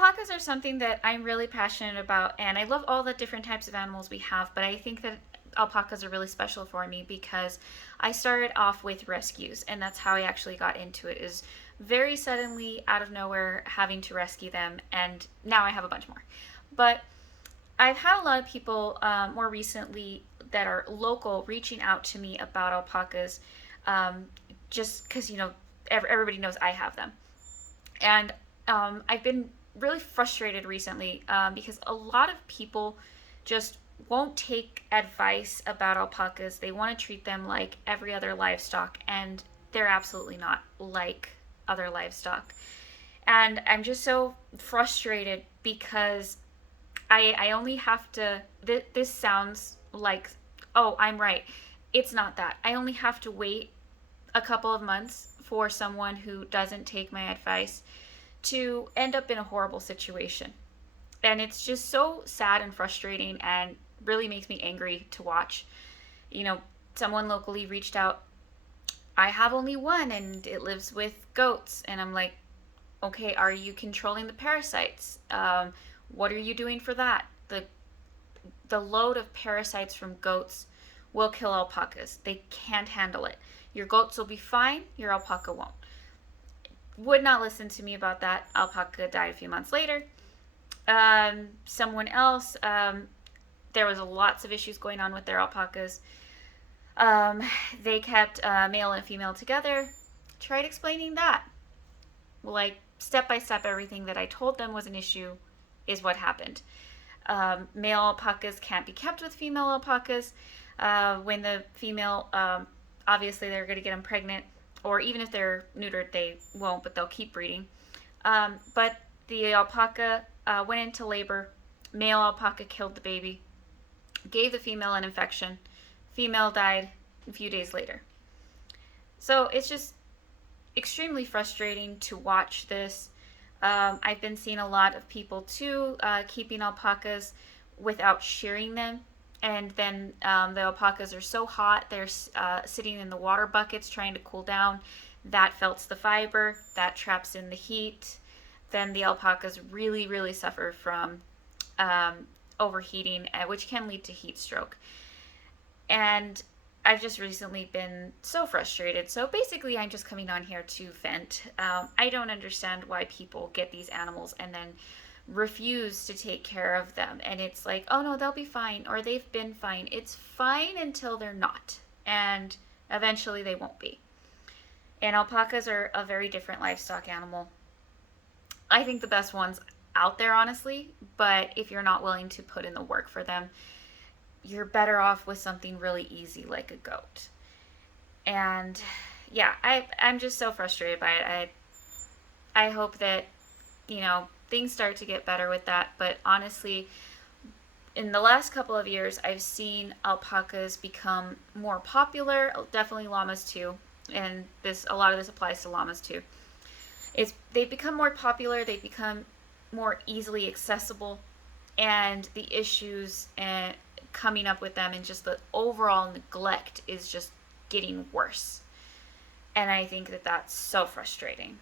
Alpacas are something that I'm really passionate about, and I love all the different types of animals we have, but I think that alpacas are really special for me because I started off with rescues, and that's how I actually got into it, is very suddenly out of nowhere having to rescue them, and now I have a bunch more. But I've had a lot of people more recently that are local reaching out to me about alpacas, um, just because, everybody knows I have them. And I've been really frustrated recently because a lot of people just won't take advice about alpacas. They want to treat them like every other livestock, and they're absolutely not like other livestock. And I'm just so frustrated because I only have to. This sounds like, oh, I'm right. It's not that. I only have to wait a couple of months for someone who doesn't take my advice to end up in a horrible situation. And it's just so sad and frustrating and really makes me angry to watch. You know, someone locally reached out. I have only one and it lives with goats. And I'm like, okay, are you controlling the parasites? What are you doing for that? The load of parasites from goats will kill alpacas. They can't handle it. Your goats will be fine, your alpaca won't. Would not listen to me about that. Alpaca died a few months later. Someone else, there was lots of issues going on with their alpacas. Um, they kept a male and a female together. Tried explaining that. Like, step by step, everything that I told them was an issue is what happened. Male alpacas can't be kept with female alpacas. When the female, obviously, they're going to get them pregnant, or even if they're neutered, they won't, but they'll keep breeding. But the alpaca went into labor. Male alpaca killed the baby, gave the female an infection. Female died a few days later. So it's just extremely frustrating to watch this. I've been seeing a lot of people too keeping alpacas without shearing them. And then the alpacas are so hot, they're sitting in the water buckets trying to cool down. That felts the fiber, that traps in the heat. Then the alpacas really, really suffer from overheating, which can lead to heat stroke. And I've just recently been so frustrated. So basically, I'm just coming on here to vent. I don't understand why people get these animals and then refuse to take care of them. And it's like, oh no, they'll be fine, or they've been fine. It's fine until they're not. And eventually they won't be. And alpacas are a very different livestock animal. I think the best ones out there, honestly. But if you're not willing to put in the work for them, you're better off with something really easy like a goat. And yeah, I'm just so frustrated by it. I hope that, things start to get better with that. But honestly, in the last couple of years, I've seen alpacas become more popular. Definitely llamas too, and a lot of this applies to llamas too. They've become more popular. They've become more easily accessible, and the issues coming up with them and just the overall neglect is just getting worse. And I think that that's so frustrating.